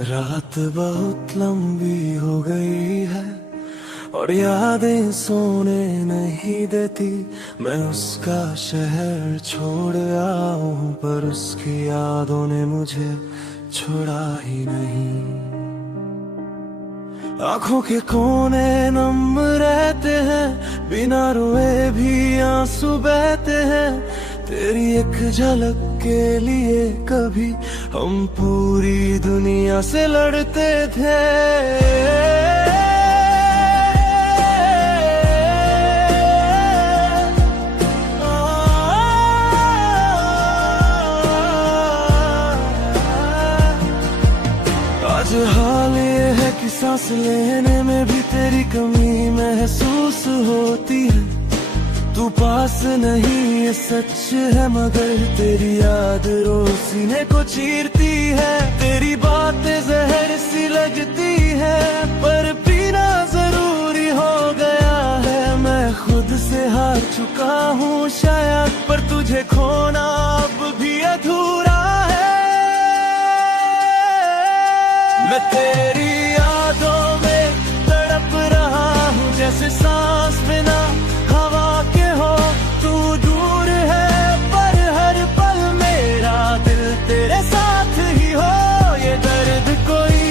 रात बहुत लंबी हो गई है और यादें सोने नहीं देती। मैं उसका शहर छोड़ आऊं पर उसकी यादों ने मुझे छोड़ा ही नहीं। आंखों के कोने नम रहते हैं, बिना रोए भी आंसू बहते हैं। तेरी एक झलक के लिए कभी हम पूरी दुनिया से लड़ते थे। आज हाल ये है कि सांस लेने में भी तेरी कमी महसूस होती है। तू पास नहीं ये सच है, मगर तेरी याद रोज सीने को चीरती है। तेरी बातें जहर सी लगती है पर पीना जरूरी हो गया है। मैं खुद से हार चुका हूँ शायद, पर तुझे खोना अब भी अधूरा है। मैं तेरी यादों में तड़प रहा हूँ, जैसे सांस बिना हवा के हो। तू दूर है पर हर पल मेरा दिल तेरे साथ ही हो। ये दर्द कोई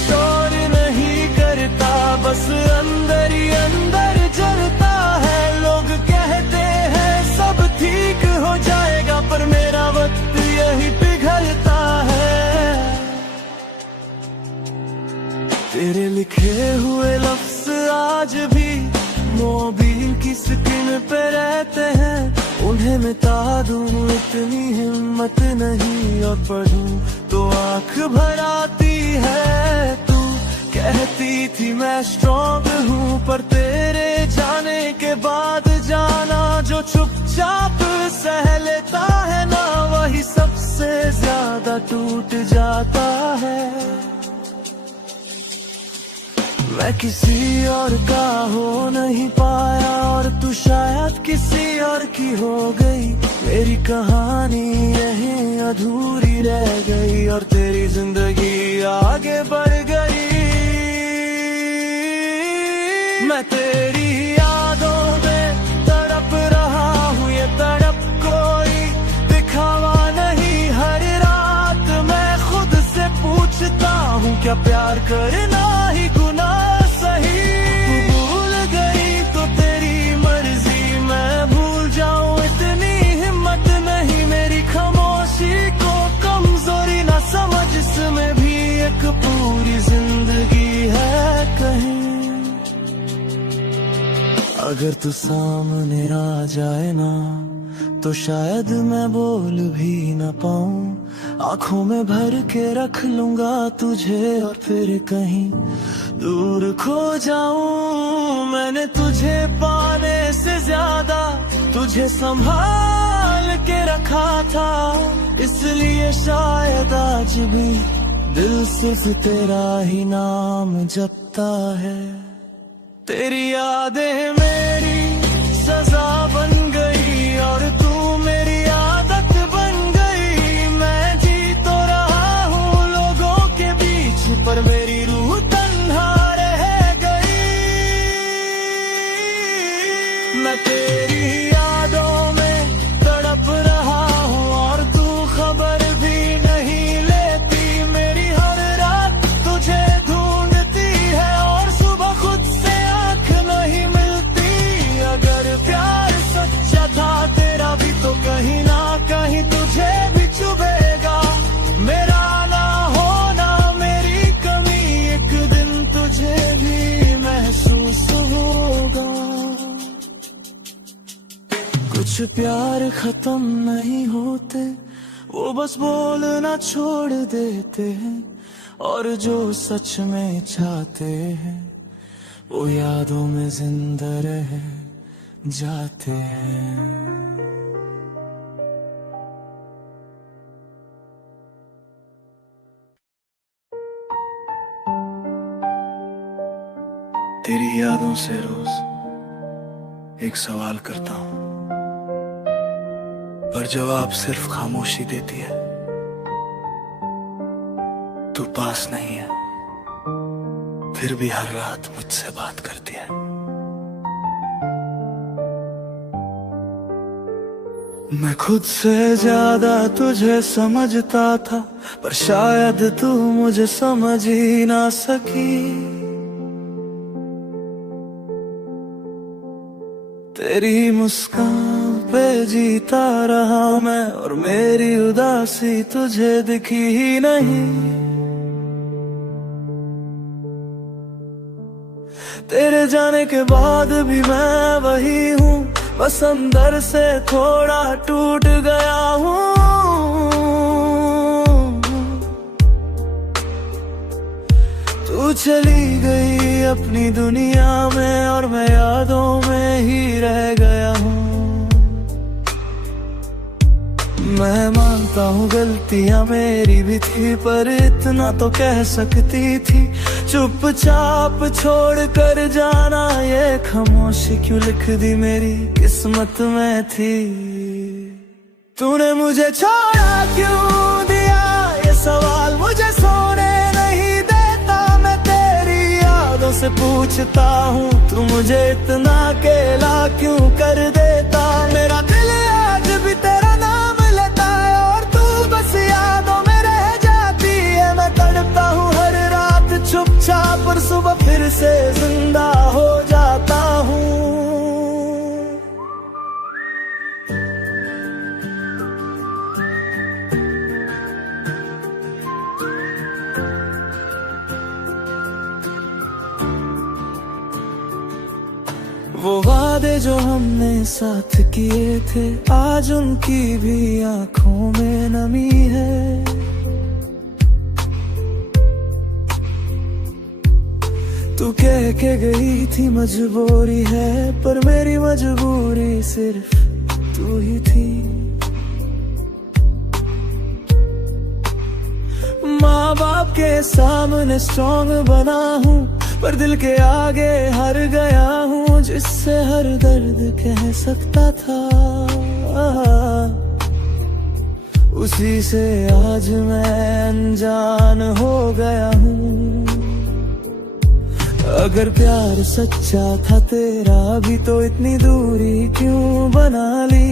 शोर नहीं करता, बस अंदर ही अंदर जलता है। लोग कहते हैं सब ठीक हो जाएगा, पर मेरा वक्त यही पिघलता है। तेरे लिखे हुए लफ्ज आज भी मोबाइल की स्क्रीन पे रहते हैं। उन्हें मिटा दूं इतनी हिम्मत नहीं, और पढ़ूं तो आंख भर आती है। तू कहती थी मैं स्ट्रॉन्ग हूँ, पर तेरे जाने के बाद जाना जो चुपचाप सह लेता है ना, वही सबसे ज्यादा टूट जाता है। मैं किसी और का हो नहीं पाया और तू शायद किसी और की हो गई। मेरी कहानी यहीं अधूरी रह गई और तेरी जिंदगी आगे बढ़ गई। मैं तेरी यादों में तड़प रहा हूँ, ये तड़प कोई दिखावा नहीं। हर रात मैं खुद से पूछता हूँ, क्या प्यार करना ही गुनाह सही। तू भूल गई तो तेरी मर्जी, मैं भूल जाऊं इतनी हिम्मत नहीं। मेरी खामोशी को कमजोरी ना समझ, इसमें भी एक पूरी जिंदगी है कहीं। अगर तू सामने आ जाए ना, तो शायद मैं बोल भी न पाऊं। आंखों में भर के रख लूंगा तुझे और फिर कहीं दूर खो जाऊं। मैंने तुझे पाने से ज्यादा तुझे संभाल के रखा था, इसलिए शायद आज भी दिल सिर्फ तेरा ही नाम जपता है। तेरी यादें मेरी सजा बन गई और तू मेरी आदत बन गई। मैं जी तो रहा हूँ लोगों के बीच, पर मेरी रूह तन्हा रह गई। मैं तेरी यादों में तड़प रहा हूँ और तू खबर भी नहीं लेती। मेरी हर रात तुझे ढूंढती है और सुबह खुद से आंख नहीं मिलती। अगर प्यार सच्चा था तेरा भी, तो कहीं ना कहीं तुझे भी चुभेगा। मेरा ना होना मेरी कमी, एक दिन तुझे भी महसूस होगा। कुछ प्यार खत्म नहीं होते, वो बस बोलना छोड़ देते हैं। और जो सच में चाहते हैं वो यादों में जिंदा रह जाते हैं। तेरी यादों से रोज एक सवाल करता हूँ, पर जवाब सिर्फ खामोशी देती है। तू पास नहीं है, फिर भी हर रात मुझसे बात करती है। मैं खुद से ज्यादा तुझे समझता था, पर शायद तू मुझे समझ ही ना सकी। तेरी मुस्कान पे जीता रहा मैं, और मेरी उदासी तुझे दिखी ही नहीं। तेरे जाने के बाद भी मैं वही हूँ, बस अंदर से थोड़ा टूट गया हूँ। तू चली गई अपनी दुनिया में, और मैं यादों में ही रह गया हूँ। मैं मानता हूँ गलतियाँ मेरी भी थी, पर इतना तो कह सकती थी। चुपचाप छोड़ कर जाना, ये खामोशी क्यों लिख दी मेरी किस्मत में थी। तूने मुझे छोड़ा क्यों दिया, ये सवाल मुझे सोने नहीं देता। मैं तेरी यादों से पूछता हूँ, तू मुझे इतना अकेला क्यों कर देता। मेरा दिल आज भी तेरा नाम लेता है, और तू बस यादों में रह जाती है। मैं तड़पता हूँ हर रात चुपचाप, और सुबह फिर से जिंदा हो जाता हूँ। वो वादे जो हमने साथ किए थे, आज उनकी भी आंखों में नमी है। तू कह के गई थी मजबूरी है, पर मेरी मजबूरी सिर्फ तू ही थी। माँ बाप के सामने स्ट्रॉन्ग बना हूँ, पर दिल के आगे हार गया हूँ। जिससे हर दर्द कह सकता था, उसी से आज मैं अनजान हो गया हूँ। अगर प्यार सच्चा था तेरा भी, तो इतनी दूरी क्यों बना ली।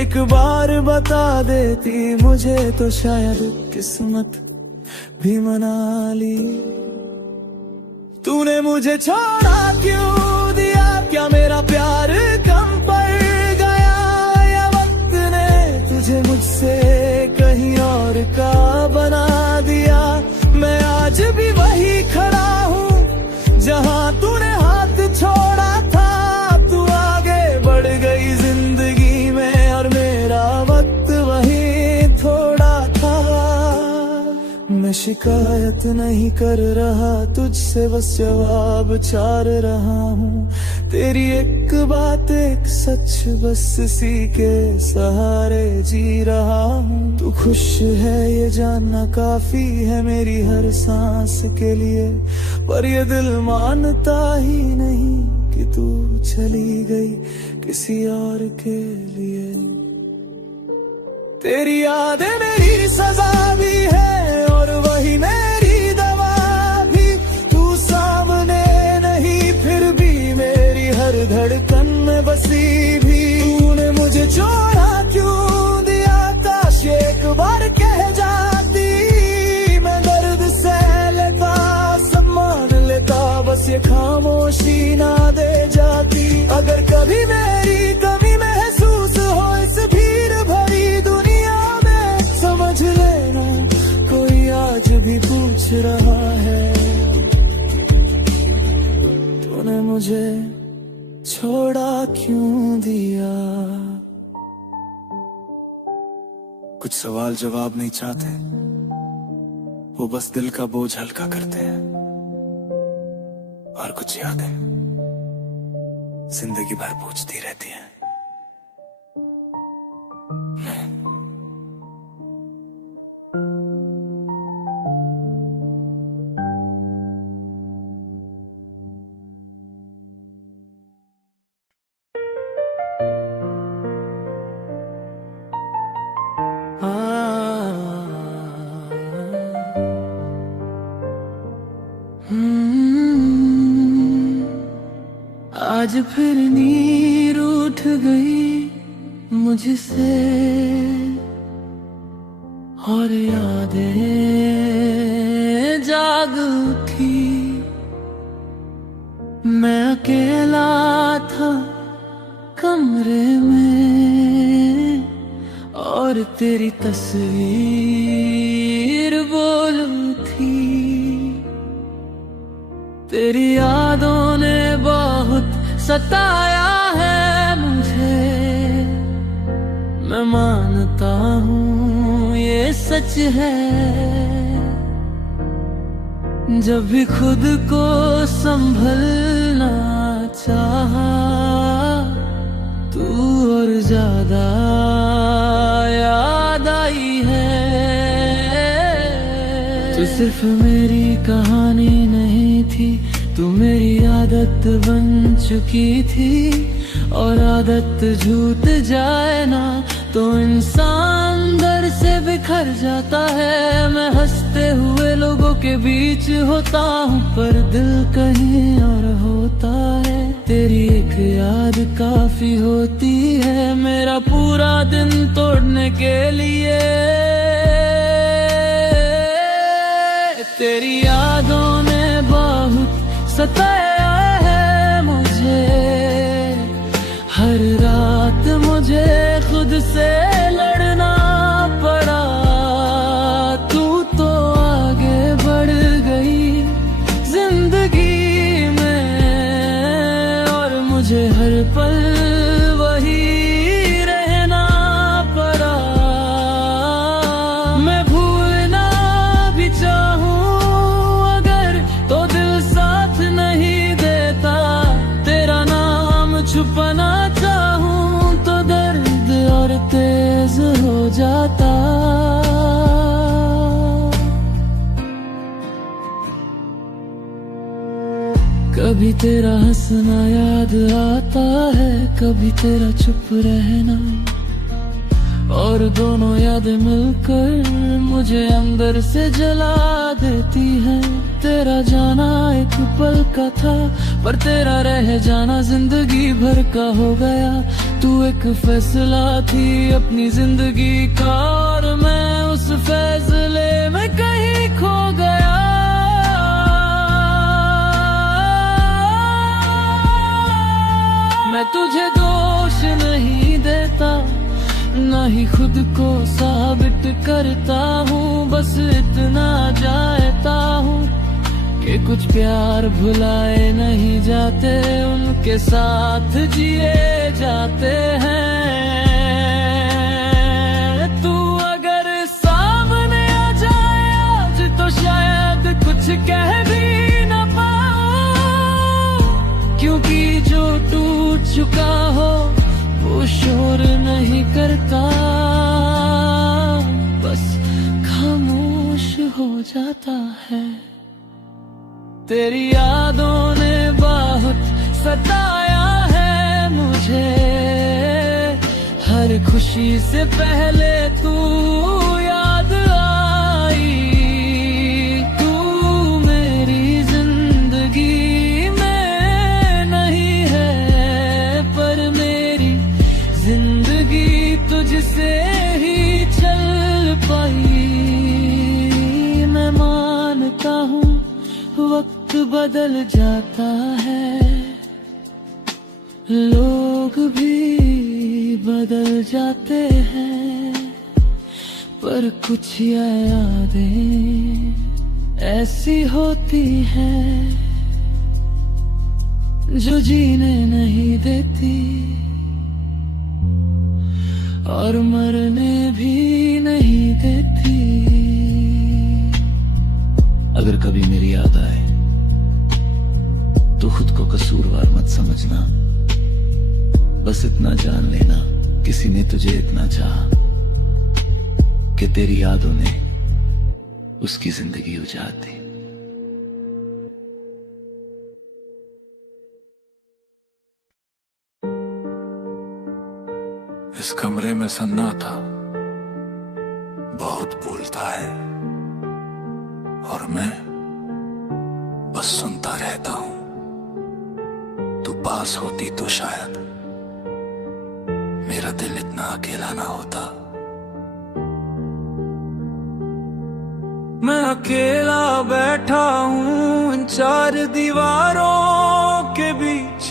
एक बार बता देती मुझे, तो शायद किस्मत भी मना ली। तूने मुझे छोड़ा क्यों दिया, क्या मेरा प्यार कम पड़ गया, या वक्त ने तुझे मुझसे कहीं और का बना दिया। मैं आज भी वही खड़ा हूँ जहाँ तूने हाथ छोड़ा था। तू आगे बढ़ गई जिंदगी में, और मेरा वक्त वही थोड़ा था। मैं शिकायत नहीं कर रहा तुझसे, बस जवाब चार रहा हूँ। तेरी एक बात एक सच, बस इसी के सहारे जी रहा हूँ। तू खुश है ये जानना काफी है मेरी हर सांस के लिए, पर ये दिल मानता ही नहीं कि तू चली गई किसी और के लिए। तेरी यादें मेरी सजा भी है, और वही मेरी दवा भी। तू सामने नहीं, फिर भी मेरी हर धड़कन में बसी भी। तूने मुझे छोड़ा क्यों दिया, काश एक बार कह जाती। मैं दर्द सह लेता, सब मान लेता, बस ये खामोशी ना दे जाती। अगर कभी मेरी कमी महसूस हो इस भीड़ भरी दुनिया में, समझ लेना कोई आज भी पूछ रहा है, तूने मुझे छोड़ा क्यों दिया। कुछ सवाल जवाब नहीं चाहते, वो बस दिल का बोझ हल्का करते हैं। और कुछ यादें जिंदगी भर पूछती रहती हैं। आज फिर नीर उठ गई मुझसे और यादें जाग उठी। मैं अकेला था कमरे में और तेरी तस्वीर बोल थी। तेरी यादों ने बहुत सताया है मुझे, मैं मानता हूँ ये सच है। जब भी खुद को संभलना चाहा तू और ज्यादा याद आई है। तू सिर्फ मेरी कहानी नहीं थी, तू मेरी आदत बन चुकी थी। और आदत झूठ जाए ना तो इंसान दर से बिखर जाता है। मैं हंसते हुए लोगों के बीच होता हूँ पर दिल कहीं और होता है। तेरी एक याद काफी होती है मेरा पूरा दिन तोड़ने के लिए। तेरी यादों ने बहुत सताया है मुझे, हर रात मुझे खुद से लड़ना पड़ा। तू तो आगे बढ़ गई जिंदगी में और मुझे हर पल वही रहना पड़ा। मैं भूलना भी चाहूं अगर तो दिल साथ नहीं देता। तेरा नाम छुपाना चाहूं तो दर्द और तेज हो जाता। कभी तेरा हंसना याद आता है, कभी तेरा चुप रहना, और दोनों यादें मिलकर मुझे अंदर से जला देती है। तेरा जाना एक पल का था पर तेरा रह जाना जिंदगी भर का हो गया। तू एक फैसला थी अपनी जिंदगी का और मैं उस फैसले में कहीं खो गया। मैं तुझे दोष नहीं देता ना ही खुद को साबित करता हूँ, बस इतना जानता हूँ कि कुछ प्यार भुलाए नहीं जाते, उनके साथ जिए जाते हैं। तू अगर सामने आ जाए आज तो शायद कुछ कह भी न पाऊं, क्योंकि जो टूट चुका हो वो शोर नहीं करता, बस खामोश हो जाता है। तेरी यादों ने बहुत सताया है मुझे, हर खुशी से पहले तू याद आई। तू मेरी जिंदगी में नहीं है पर मेरी जिंदगी तुझसे ही चल पाई। मैं मानता हूँ वक्त बदल जाता है, लोग भी बदल जाते हैं, पर कुछ यादें ऐसी होती हैं जो जीने नहीं देती और मरने भी नहीं देती। अगर कभी मेरी याद आए तो खुद को कसूरवार मत समझना, बस इतना जान लेना किसी ने तुझे इतना चाहा कि तेरी यादों ने उसकी जिंदगी उजाड़ दी। इस कमरे में सन्नाटा बहुत बोलता है और मैं बस सुनता रहता हूं। तू पास होती तो शायद मेरा दिल इतना अकेला ना होता। मैं अकेला बैठा हूँ इन चार दीवारों के बीच,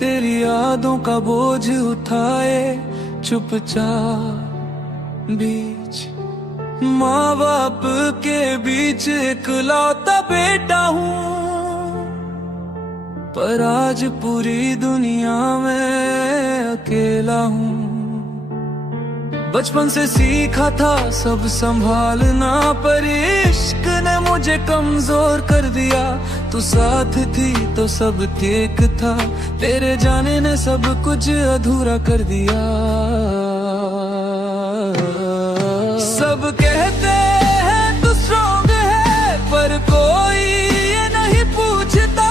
तेरी यादों का बोझ उठाए चुपचाप बीच। माँ बाप के बीच इकलौता बेटा हूँ, पर आज पूरी दुनिया में अकेला हूँ। बचपन से सीखा था सब संभालना, पर इश्क ने मुझे कमजोर कर दिया। तू साथ थी तो सब ठीक था, तेरे जाने ने सब कुछ अधूरा कर दिया। सब कहते हैं तू स्ट्रॉन्ग है, पर कोई ये नहीं पूछता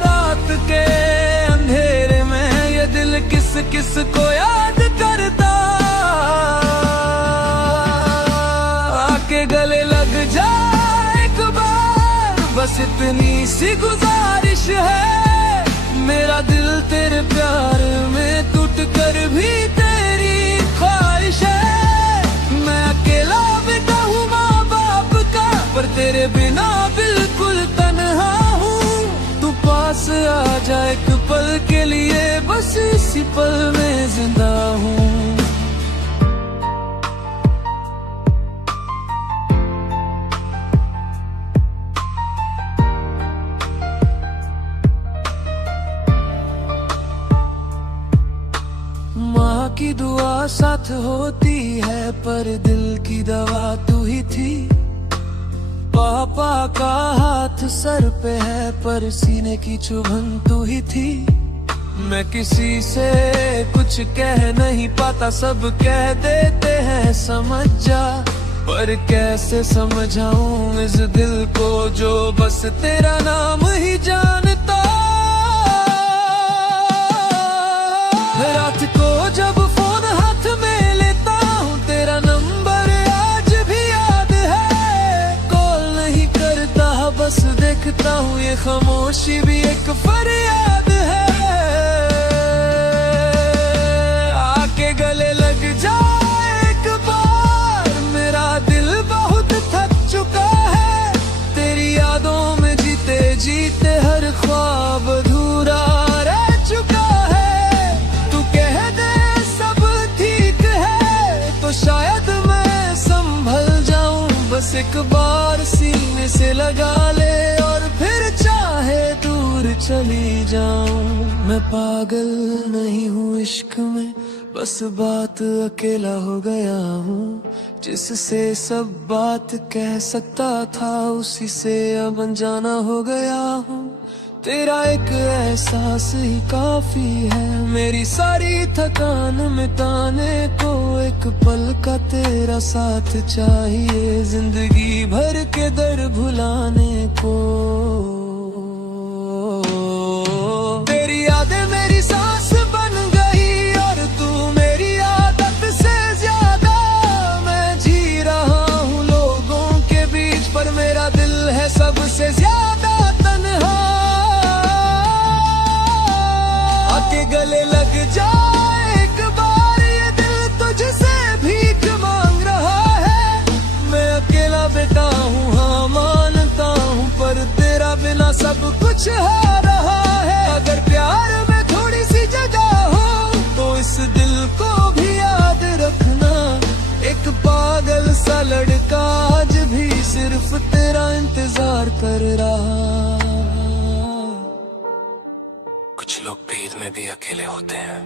रात के अंधेरे में ये दिल किस किस को याद करता। आके गले लग जा एक बार, बस इतनी सी गुजारिश है। मेरा दिल तेरे प्यार में टूट कर भी तेरी ख्वाहिश है। मैं अकेला बेटा हूँ माँ बाप का, पर तेरे बिना बिल्कुल तन्हा हूँ। तू पास आ जा एक पल के लिए, बस इसी पल में जिंदा हूँ। माँ की दुआ साथ होती है, पर दिल की दवा तू ही थी। पापा का हाथ सर पे है, पर सीने की चुभन तू ही थी। मैं किसी से कुछ कह नहीं पाता, सब कह देते हैं समझ जा, पर कैसे समझाऊं इस दिल को जो बस तेरा नाम ही जानता। रात को जब फोन हाथ में लेता हूँ, तेरा नंबर आज भी याद है। कॉल नहीं करता बस देखता हूँ, ये खामोशी भी एक फरियाद है। आके गले लग जा एक बार, मेरा दिल बहुत थक चुका है। तेरी यादों में जीते जीते हर ख्वाब अधूरा रह चुका है। तो शायद मैं संभल जाऊं, बस एक बार सीने से लगा ले और फिर चाहे दूर चली जाऊं। मैं पागल नहीं हूँ इश्क में, बस बात अकेला हो गया हूँ। जिससे सब बात कह सकता था, उसी से अब अनजाना हो गया हूँ। तेरा एक एहसास ही काफी है, मेरी सारी थकान मिटाने को। एक पल का तेरा साथ चाहिए, जिंदगी भर के दर्द भुलाने को। तेरी यादें मेरी सांस बन गई, और तू मेरी आदत से ज्यादा। मैं जी रहा हूँ लोगों के बीच, पर मेरा दिल है सबसे ज्यादा तन्हा। आके गले लग जा एक बार, ये दिल तुझसे भीख मांग रहा है। मैं अकेला बेटा हूँ हाँ मानता हूँ, पर तेरा बिना सब कुछ है रहा है। अगर प्यार में थोड़ी सी जगह हो, तो इस दिल को भी याद रखना। एक पागल सा लड़का आज भी सिर्फ तेरा इंतजार कर रहा। कुछ लोग भीड़ में भी अकेले होते हैं,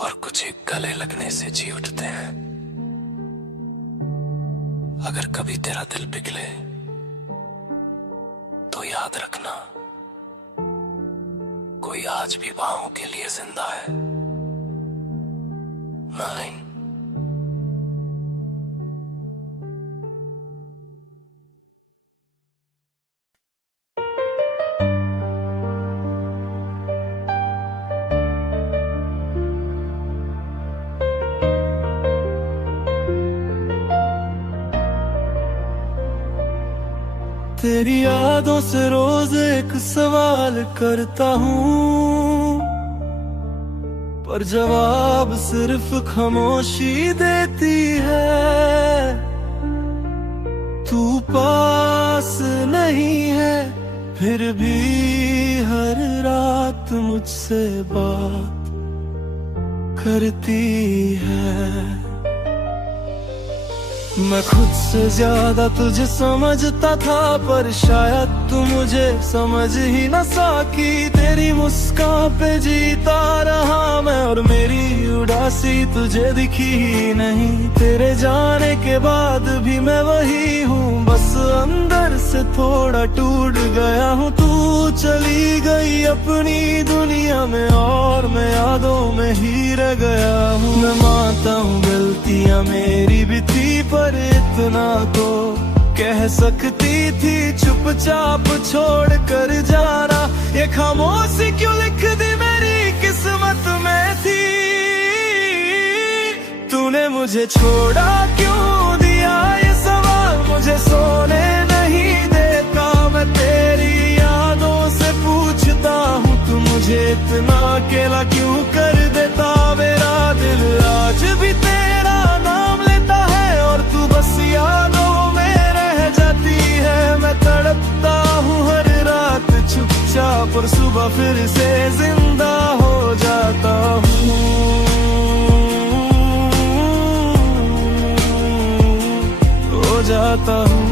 और कुछ एक गले लगने से जी उठते हैं। अगर कभी तेरा दिल पिघले तो याद रखना, कोई आज भी बाहों के लिए जिंदा है। 9 तेरी यादों से रोज एक सवाल करता हूँ, पर जवाब सिर्फ खामोशी देती है। तू पास नहीं है, फिर भी हर रात मुझसे बात करती है। मैं खुद से ज्यादा तुझे समझता था, पर शायद तू मुझे समझ ही न सकी। तेरी मुस्कान पे जीता रहा मैं, और मेरी उदासी तुझे दिखी ही नहीं। तेरे जाने के बाद भी मैं वही हूँ, बस अंदर से थोड़ा टूट गया हूँ। तू चली गई अपनी दुनिया में, और मैं यादों में ही रह गया हूँ। मैं मानता हूँ गलतियाँ मेरी भी थी, पर इतना तो कह सकती थी। चुपचाप छोड़ कर जाना, ये खामोशी क्यों लिख दी मेरी किस्मत में थी। तूने मुझे छोड़ा क्यों दिया, ये सवाल मुझे सोने नहीं देता। मैं तेरी यादों से पूछता हूँ, तू मुझे इतना अकेला क्यों कर देता। मेरा दिल आज भी तेरा नाम लेता है, और तू बस यादों में रह जाती है। मैं तड़पता हूँ हर रात चुपचाप, और सुबह फिर से जिंदा हो जाता हूँ। हो जाता हूँ।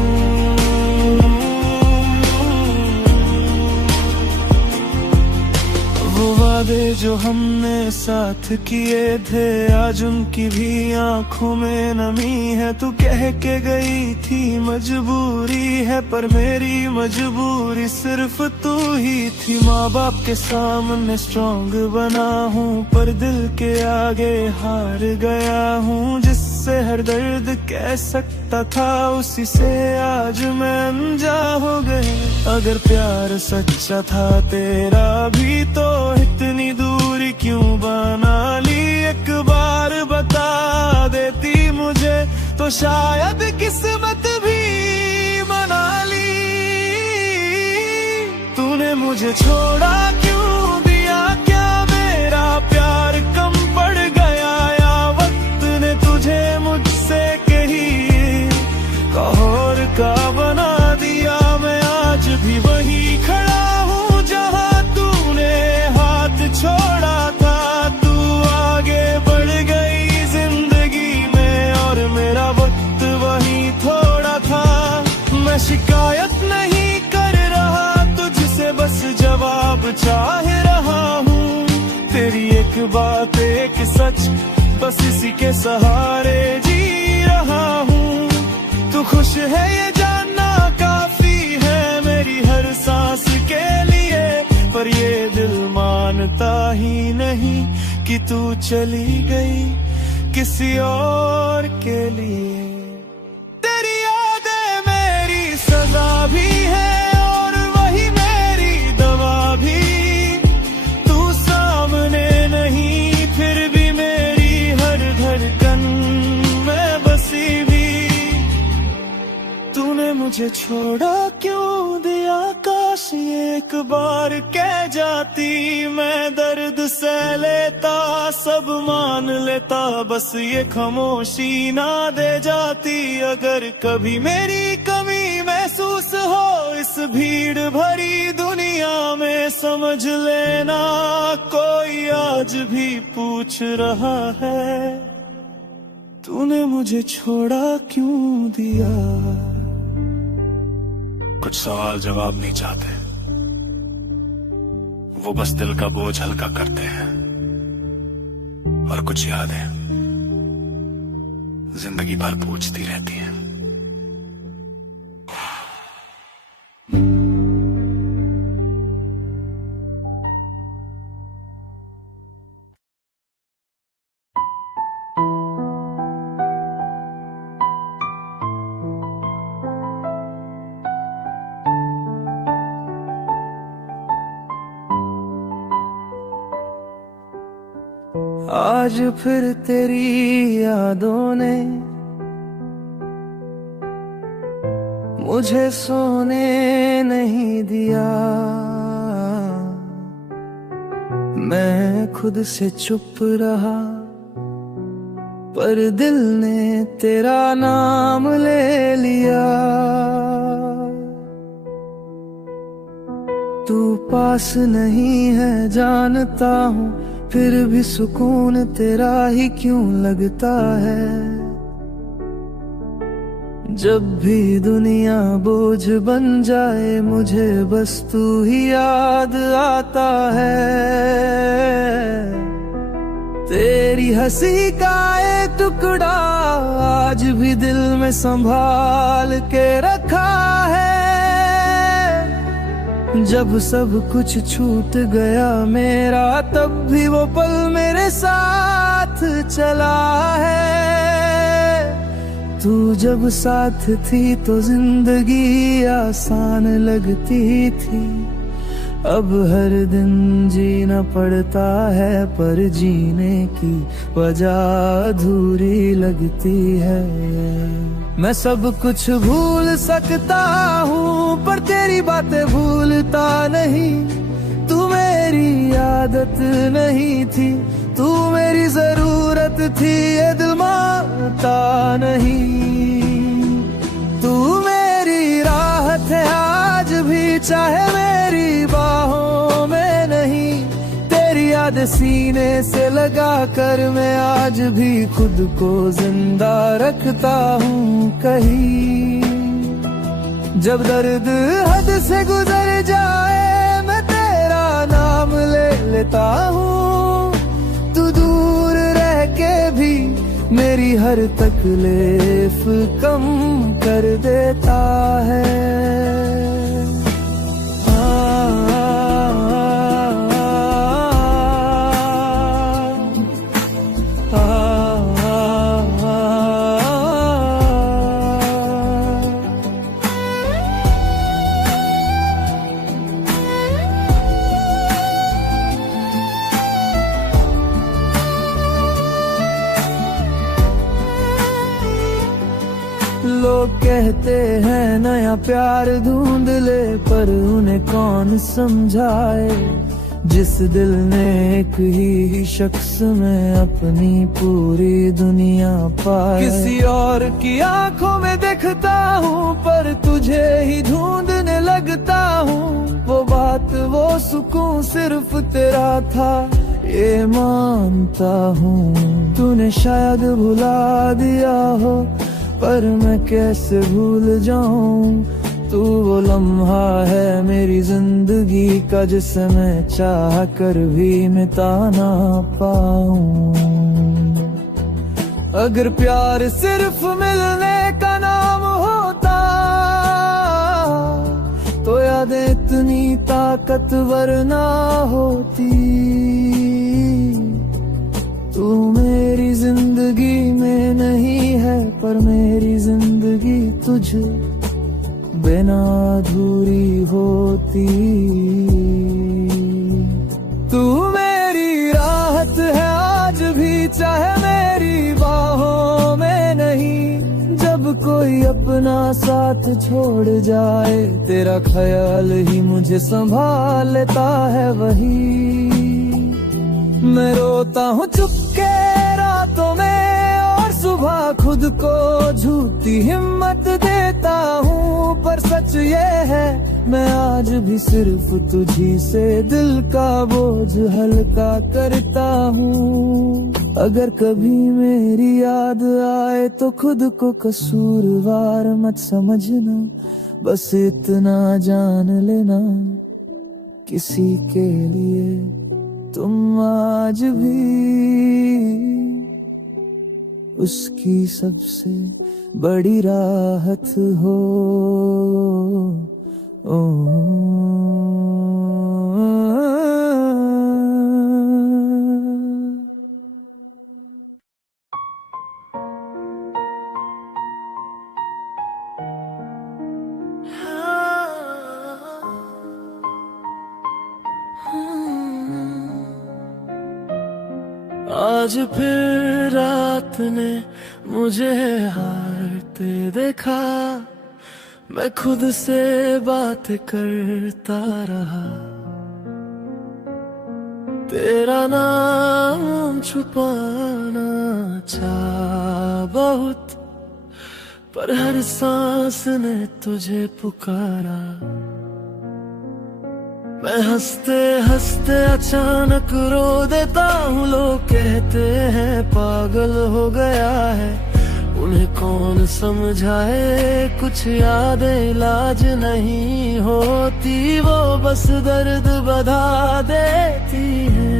वो वादे जो हमने साथ किए थे, आज उनकी भी आंखों में नमी है। तू कह के गई थी मजबूरी है, पर मेरी मजबूरी सिर्फ तू ही थी। माँ बाप के सामने स्ट्रॉन्ग बना हूँ, पर दिल के आगे हार गया हूँ। जिससे हर दर्द कह सकता था, उसी से आज मैं अनजा हो गई। अगर प्यार सच्चा था तेरा भी, तो इतनी दूरी क्यों बना ली। एक बार बता देती मुझे, तो शायद किस्मत भी मना ली। तूने मुझे छोड़ा क्यों दिया, क्या मेरा प्यार कम पड़ गया, या वक्त ने तुझे मुझसे कही कहर का बना दिया। मैं आज भी वही खड़ा हूँ जहाँ तूने हाथ छोड़ा था। तू आगे बढ़ गई जिंदगी में, और मेरा वक्त वही थोड़ा था। मैं शिकायत नहीं कर रहा तुझसे, बस जवाब चाह रहा हूँ। तेरी एक बात एक सच, बस इसी के सहारे जी रहा हूँ। तू खुश है ये जानना काफी है मेरी हर सांस के लिए, पर ये दिल मानता ही नहीं कि तू चली गई किसी और के लिए। तेरी यादें मेरी सजा भी है, और वही मेरी दवा भी। तू सामने नहीं, फिर भी मेरी हर धड़कन में बसी भी। तूने मुझे छोड़ा क्यों दिया, काश एक बार कह जाती। मैं दर्द सह लेता, सब मान लेता, बस ये खामोशी ना दे जाती। अगर कभी मेरी कमी महसूस हो इस भीड़ भरी दुनिया में, समझ लेना कोई आज भी पूछ रहा है, तूने मुझे छोड़ा क्यों दिया। कुछ सवाल जवाब नहीं चाहते, वो बस दिल का बोझ हल्का करते हैं। और कुछ यादें जिंदगी भर पूछती रहती हैं। आज फिर तेरी यादों ने मुझे सोने नहीं दिया। मैं खुद से चुप रहा, पर दिल ने तेरा नाम ले लिया। तू पास नहीं है जानता हूँ, फिर भी सुकून तेरा ही क्यों लगता है। जब भी दुनिया बोझ बन जाए, मुझे बस तू ही याद आता है। तेरी हंसी का एक टुकड़ा आज भी दिल में संभाल के रखा है। जब सब कुछ छूट गया मेरा, तब भी वो पल मेरे साथ चला है। तू जब साथ थी तो जिंदगी आसान लगती थी। अब हर दिन जीना पड़ता है, पर जीने की वजह अधूरी लगती है। मैं सब कुछ भूल सकता हूँ, पर तेरी बातें भूलता नहीं। तू मेरी आदत नहीं थी, तू मेरी जरूरत थी, ये दिल मानता नहीं। तू मेरी राहत है आज भी, चाहे मेरी बाहों में नहीं। तेरी याद सीने से लगा कर मैं आज भी खुद को जिंदा रखता हूँ कहीं। जब दर्द हद से गुजर जाए, मैं तेरा नाम ले लेता हूँ। तू दूर रह के भी मेरी हर तकलीफ कम कर देता है। लोग कहते हैं नया प्यार ढूंढ ले, पर उन्हें कौन समझाए। जिस दिल ने एक ही शख्स में अपनी पूरी दुनिया पाए। किसी और की आंखों में देखता हूँ, पर तुझे ही ढूंढने लगता हूँ। वो बात वो सुकून सिर्फ तेरा था, ये मानता हूँ। तूने शायद भुला दिया हो, पर मैं कैसे भूल जाऊं। तू वो लम्हा है मेरी जिंदगी का, जिसे मैं चाह कर भी मिटा ना पाऊं। अगर प्यार सिर्फ मिलने का नाम होता, तो यादें इतनी ताकतवर ना होती। तू मेरी जिंदगी में नहीं है, पर मेरी जिंदगी तुझ बिना अधूरी होती। तू मेरी राहत है आज भी, चाहे मेरी बाहों में नहीं। जब कोई अपना साथ छोड़ जाए, तेरा ख्याल ही मुझे संभाल लेता है वही। मैं रोता हूँ चुपके रातों में, और सुबह खुद को झूठी हिम्मत देता हूँ। पर सच ये है, मैं आज भी सिर्फ तुझी से दिल का बोझ हल्का करता हूँ। अगर कभी मेरी याद आए, तो खुद को कसूरवार मत समझना। बस इतना जान लेना, किसी के लिए तुम आज भी उसकी सबसे बड़ी राहत हो। आज फिर रात ने मुझे हारते देखा, मैं खुद से बात करता रहा, तेरा नाम छुपाना चाहा बहुत, पर हर सांस ने तुझे पुकारा। मैं हंसते हंसते अचानक रो देता हूँ, लोग कहते हैं पागल हो गया है। उन्हें कौन समझाए, कुछ यादें इलाज नहीं होती, वो बस दर्द बढ़ा देती है।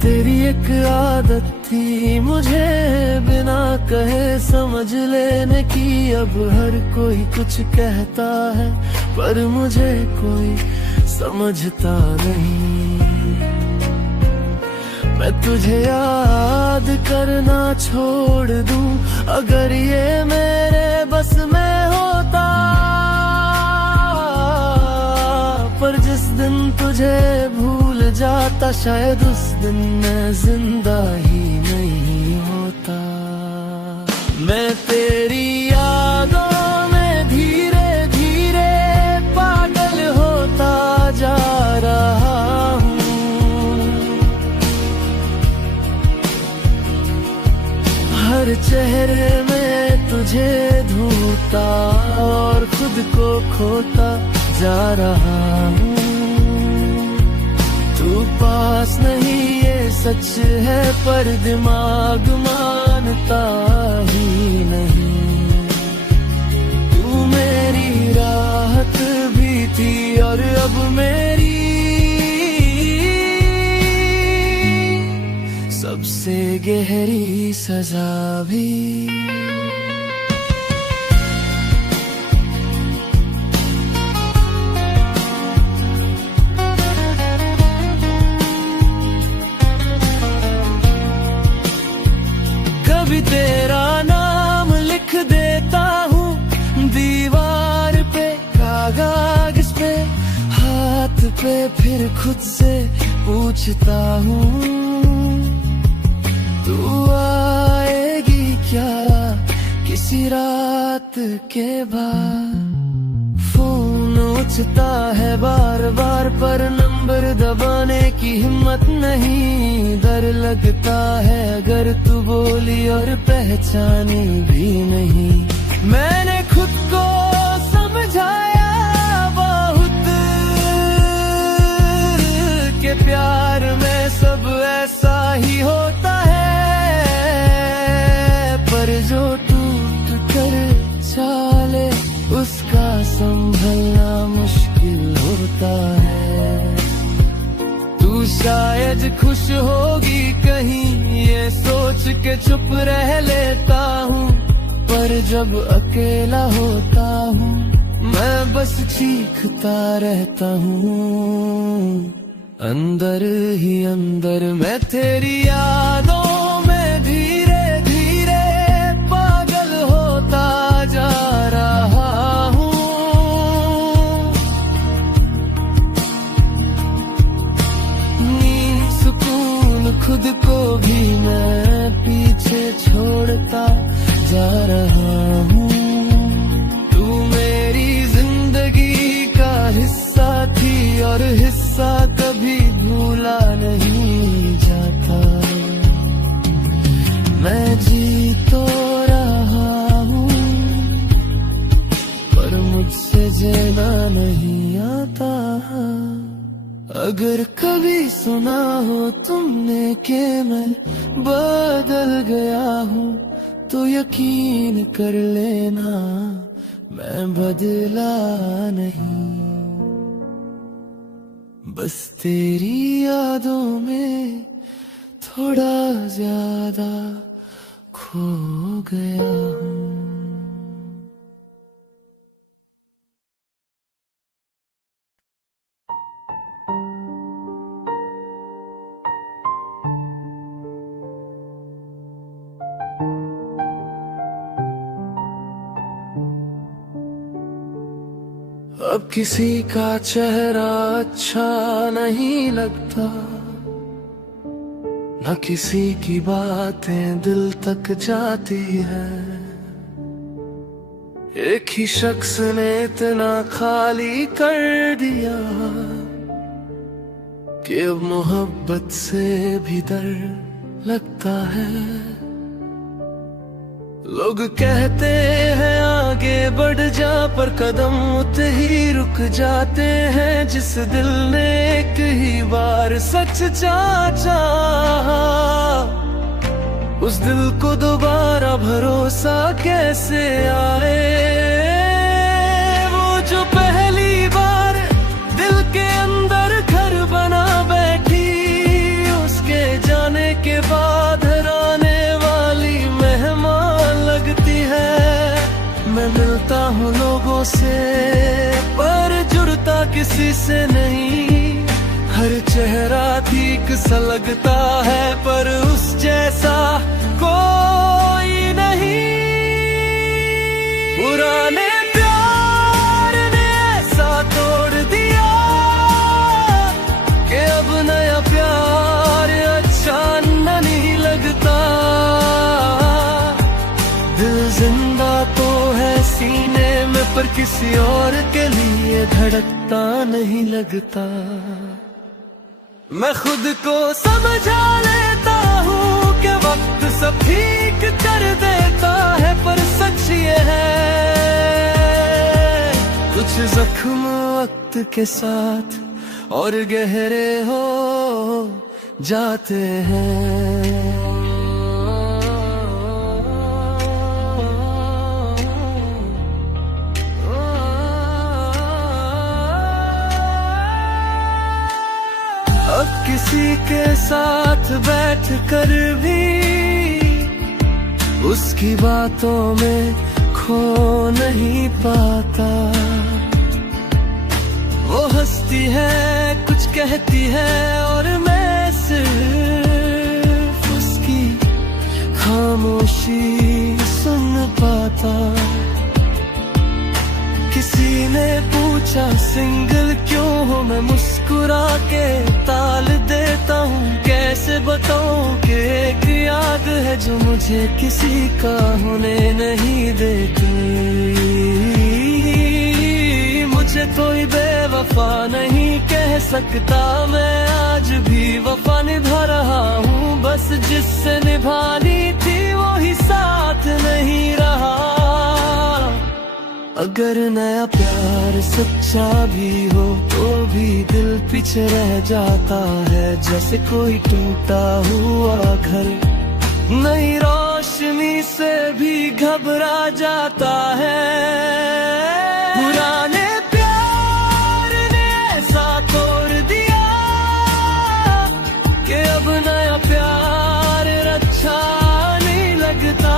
तेरी एक आदत थी मुझे बिना कहे समझ लेने की, अब हर कोई कुछ कहता है पर मुझे कोई समझता नहीं। मैं तुझे याद करना छोड़ दूं, अगर ये मेरे बस में होता, पर जिस दिन तुझे भूल जाता, शायद उस दिन मैं जिंदा ही नहीं होता। मैं तेरी यादों में धीरे धीरे पागल होता जा रहा हूँ। हर चेहरे में तुझे ढूंढता और खुद को खोता जा रहा हूँ। तू पास नहीं ये सच है, पर दिमाग मानता ही नहीं। तू मेरी राहत भी थी और अब मेरी सबसे गहरी सजा भी। कभी तेरा नाम लिख देता हूँ दीवार पे, कागज पे, हाथ पे, फिर खुद से पूछता हूँ तू आएगी क्या किसी रात के बाद। फोन उठता है बार बार पर नंबर दबाने की हिम्मत नहीं। डर लगता है अगर तू बोली और पहचानी भी नहीं। मैंने खुद को समझाया बहुत के प्यार में सब ऐसा ही होता है, पर जो टूट कर चाले उसका संभलना मुश्किल होता है। तू शायद खुश होगी कहीं ये सोच के चुप रह लेता हूँ, पर जब अकेला होता हूँ मैं बस चीखता रहता हूँ अंदर ही अंदर। मैं तेरी यादों में धीरे धीरे पागल होता जा रहा हूँ। नींद सुकून खुद को भी मैं पीछे छोड़ता जा रहा हूँ। तू मेरी जिंदगी का हिस्सा थी और हिस्सा कभी भूला नहीं जाता। मैं जी तो रहा हूँ पर मुझसे जीना नहीं आता। अगर कभी सुना हो तुमने कि मैं बदल गया हूँ तो यकीन कर लेना मैं बदला नहीं। बस तेरी यादों में थोड़ा ज्यादा खो गया हूँ। अब किसी का चेहरा अच्छा नहीं लगता, न किसी की बातें दिल तक जाती है। एक ही शख्स ने इतना खाली कर दिया कि अब मोहब्बत से भी डर लगता है। लोग कहते हैं आगे बढ़ जा, पर कदम उतने ही रुक जाते हैं। जिस दिल ने एक ही बार सच चाहा, उस दिल को दोबारा भरोसा कैसे आए। वो जो पहली बार दिल के अंदर घर बना बैठी, उसके जाने के बाद हराने वाली मेहमान लगती है। मैं मिलता हूँ लोगों से पर जुड़ता किसी से नहीं। हर चेहरा ठीक सा लगता है पर उस जैसा कोई नहीं। पुराने प्यार ने ऐसा तोड़ दिया कि अब नया प्यार अच्छा नहीं लगता। दिल जिंदा तो है सीने में, पर किसी और के लिए धड़कता नहीं लगता। मैं खुद को समझा लेता हूँ कि वक्त सब ठीक कर देता है, पर सच ये है कुछ जख्म वक्त के साथ और गहरे हो जाते हैं। अब किसी के साथ बैठ कर भी उसकी बातों में खो नहीं पाता। वो हंसती है, कुछ कहती है और मैं सिर्फ उसकी खामोशी सुन पाता। किसी ने पूछा सिंगल क्यों हो, मैं मुस्कुरा के ताल देता हूँ। कैसे बताऊँ कि एक याद है जो मुझे किसी का होने नहीं देती। मुझे कोई बेवफा नहीं कह सकता, मैं आज भी वफा निभा रहा हूँ। बस जिससे निभानी थी वो ही साथ नहीं रहा। अगर नया प्यार सच्चा भी हो तो भी दिल पीछे रह जाता है, जैसे कोई टूटा हुआ घर नई रोशनी से भी घबरा जाता है। पुराने प्यार ने ऐसा तोड़ दिया कि अब नया प्यार अच्छा नहीं लगता।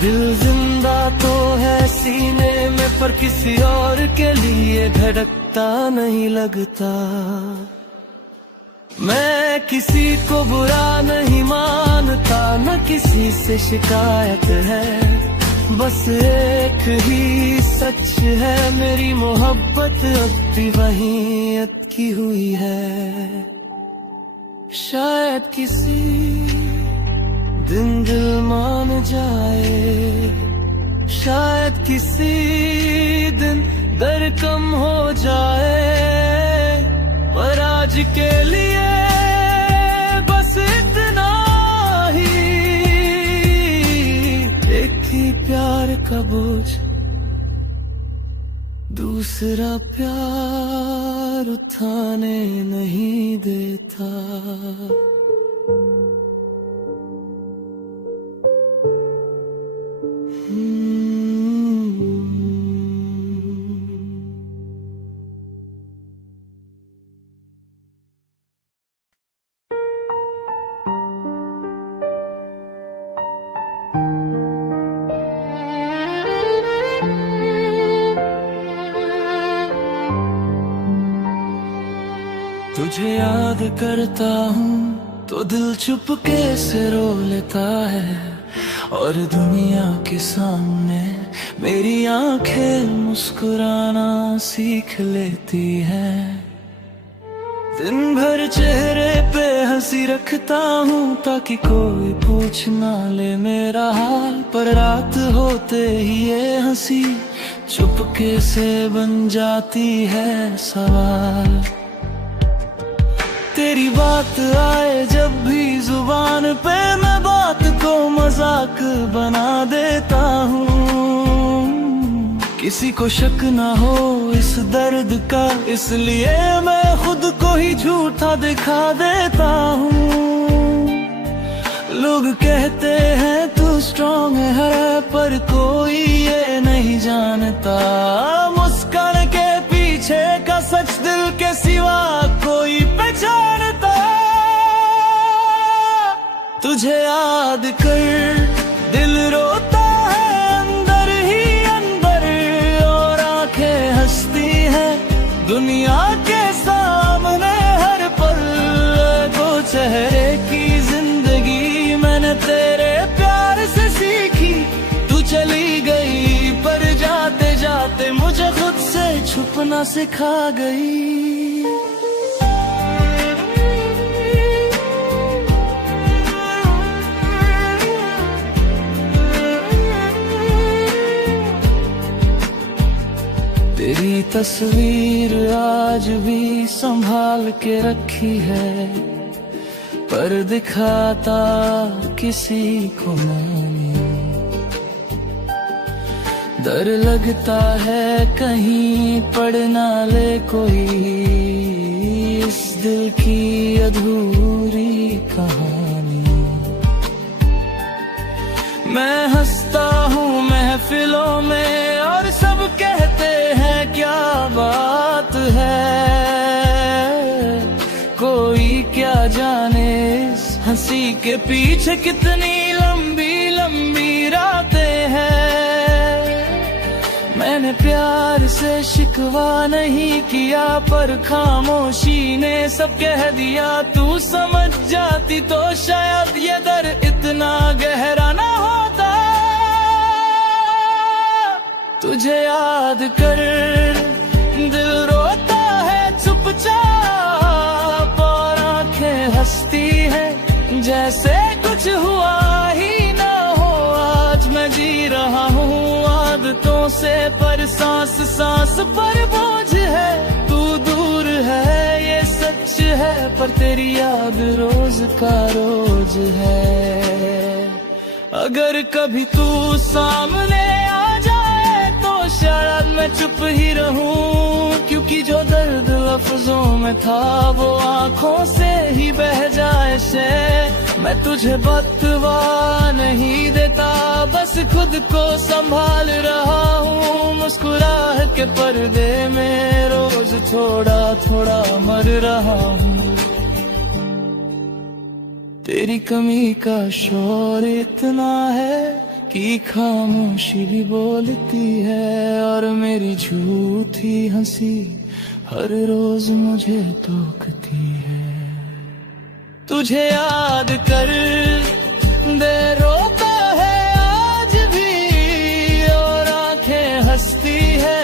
दिल जिंदा तो है सीने में, पर किसी और के लिए धड़कता नहीं लगता। मैं किसी को बुरा नहीं मानता, न किसी से शिकायत है। बस एक ही सच है, मेरी मोहब्बत अब भी वहीं अटकी हुई है। शायद किसी दिन दिल मान जाए, शायद किसी दिन दर्द कम हो जाए, पर आज के लिए बस इतना ही। एक ही प्यार का बोझ दूसरा प्यार उठाने नहीं देता। तुझे याद करता हूँ तो दिल चुपके से रो लेता है, और दुनिया के सामने मेरी आंखें मुस्कुराना सीख लेती है। दिन भर चेहरे पे हंसी रखता हूँ ताकि कोई पूछ ना ले मेरा हाल, पर रात होते ही ये हंसी चुपके से बन जाती है सवाल। तेरी बात आए जब भी जुबान पे, मैं बात को मजाक बना देता हूँ। किसी को शक ना हो इस दर्द का, इसलिए मैं खुद को ही झूठा दिखा देता हूँ। लोग कहते हैं तू स्ट्रॉन्ग है, पर कोई ये नहीं जानता मुस्कान के पीछे का सच दिल के सिवा कोई पहचानता। तुझे याद कर दिल रोता है अंदर ही अंदर, और आंखें हंसती हैं दुनिया के सामने हर पल। दो चेहरे की जिंदगी मैंने तेरे प्यार से सीखी, तू चली गई पर जाते जाते मुझे खुद से छुपना सिखा गई। तेरी तस्वीर आज भी संभाल के रखी है, पर दिखाता किसी को नहीं। डर लगता है कहीं पढ़ ना ले कोई इस दिल की अधूरी कहानी। मैं हंसता हूँ महफिलों में और सब कहते हैं क्या बात है, कोई क्या जाने इस हंसी के पीछे कितनी लंबी लंबी रातें हैं। मैंने प्यार से शिकवा नहीं किया, पर खामोशी ने सब कह दिया। तू समझ जाती तो शायद ये दर्द इतना गहरा ना होता। तुझे याद कर दिल रोता है चुपचाप, और आंखें हंसती हैं जैसे कुछ हुआ ही ना हो। आज मैं जी रहा हूँ आदतों से, पर सांस सांस पर बोझ है। तू दूर है ये सच है, पर तेरी याद रोज का रोज है। अगर कभी तू सामने आ जाए तो शायद मैं चुप ही रहूं, क्योंकि जो दर्द लफ्जों में था वो आंखों से ही बह जाए से। मैं तुझे बतवा नहीं देता, बस खुद को संभाल रहा हूँ। मुस्कुराहट के पर्दे में रोज थोड़ा थोड़ा मर रहा हूँ। तेरी कमी का शोर इतना है कि खामोशी भी बोलती है, और मेरी झूठी हंसी हर रोज मुझे टोकती है। तुझे याद कर दे रोता है आज भी, और आंखें हंसती है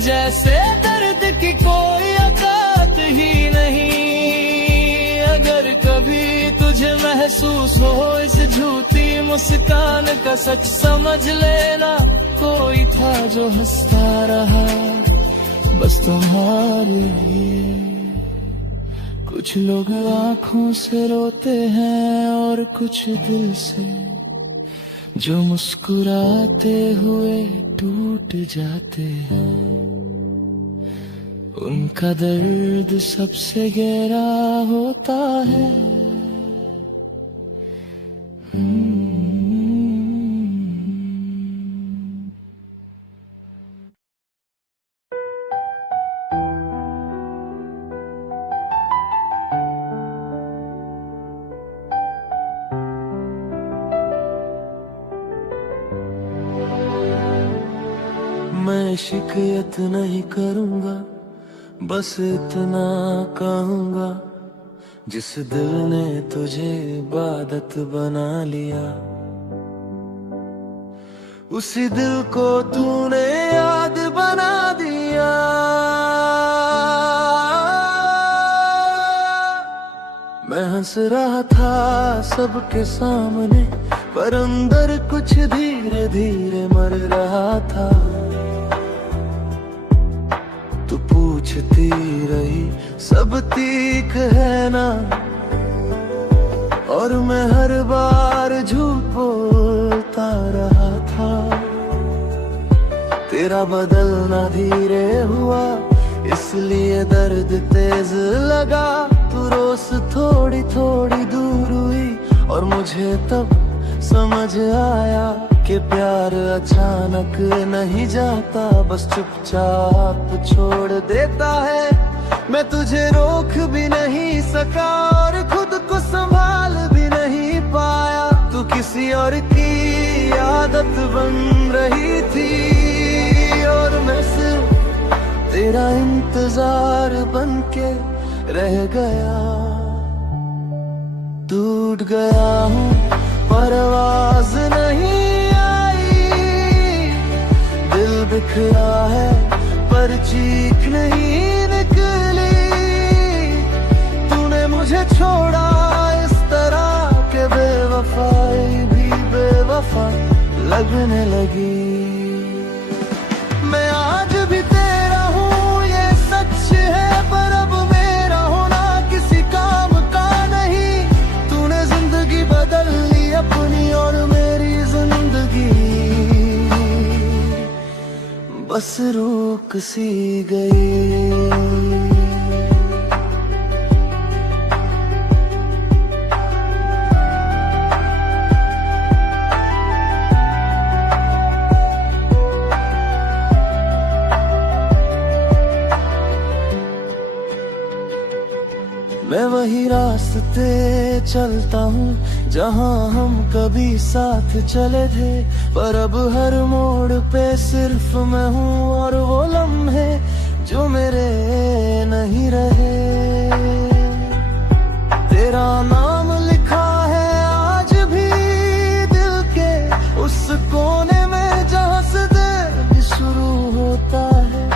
जैसे दर्द की कोई औकात ही नहीं। अगर कभी तुझे महसूस हो इस झूठी मुस्कान का सच, समझ लेना कोई था जो हंसता रहा बस तुम्हारे लिए। कुछ लोग आंखों से रोते हैं और कुछ दिल से, जो मुस्कुराते हुए टूट जाते हैं। उनका दर्द सबसे गहरा होता है। मैं शिकायत नहीं करूंगा, बस इतना कहूंगा, जिस दिल ने तुझे इबादत बना लिया, उसी दिल को तूने याद बना दिया। हंस रहा था सबके सामने, पर अंदर कुछ धीरे धीरे मर रहा था। तू पूछती रही सब ठीक है ना, और मैं हर बार झूठ बोलता रहा था। तेरा बदलना धीरे हुआ, इसलिए दर्द तेज लगा। तू रोज थोड़ी थोड़ी दूर हुई, और मुझे तब समझ आया कि प्यार अचानक नहीं जाता, बस चुपचाप छोड़ देता है। मैं तुझे रोक भी नहीं सका और खुद को संभाल भी नहीं पाया। तू किसी और की आदत बन रही थी, और मैं सिर्फ तेरा इंतजार बनके रह गया। टूट गया हूँ पर आवाज नहीं आई, दिल बिखरा है पर चीख नहीं निकली। तूने मुझे छोड़ा इस तरह के बेवफाई भी बेवफा लगने लगी। मैं आज भी तेरा हूँ ये सच है, पर अब मेरा होना किसी काम का नहीं। तूने जिंदगी बदल ली अपनी, और मेरी जिंदगी बस रुक सी गई। मैं वही रास्ते चलता हूँ जहाँ हम कभी साथ चले थे, पर अब हर मोड़ पे सिर्फ मैं हूँ और वो लम्हे जो मेरे नहीं रहे। तेरा नाम लिखा है आज भी दिल के उस कोने में, जहाँ से दर्द शुरू होता है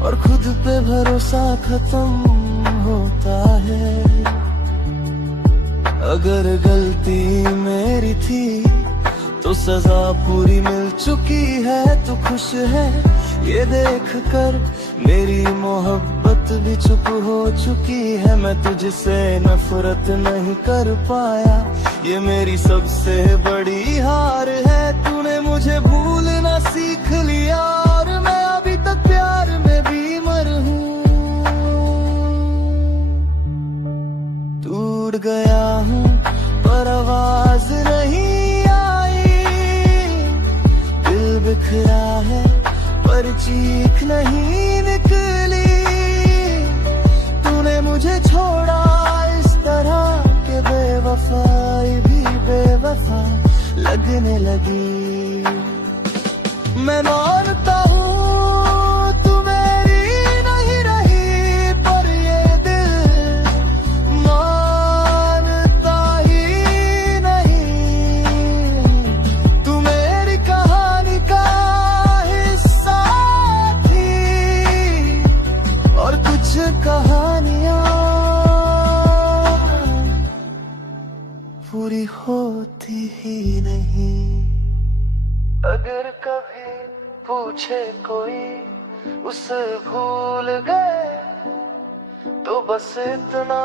और खुद पे भरोसा खत्म होता है। अगर गलती मेरी थी तो सजा पूरी मिल चुकी है। तू खुश है ये देख कर, मेरी मोहब्बत भी चुप हो चुकी है। मैं तुझसे नफरत नहीं कर पाया, ये मेरी सबसे बड़ी हार है। तूने मुझे भूलना सीख लिया, और मैं अभी तक प्यार में बीमार हूँ। टूट गया हूँ पर आवाज नहीं आई, दिल बिखरा है पर चीख नहीं निकली। तूने मुझे छोड़ा इस तरह के बेवफाई भी बेवफा लगने लगी। मैं मानता हूँ कहानियां पूरी होती ही नहीं। अगर कभी पूछे कोई उसे भूल गए, तो बस इतना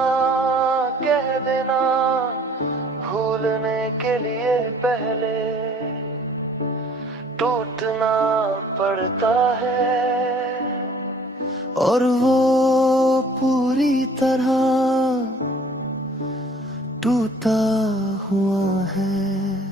कह देना, भूलने के लिए पहले टूटना पड़ता है। और वो पूरी तरह टूटा हुआ है।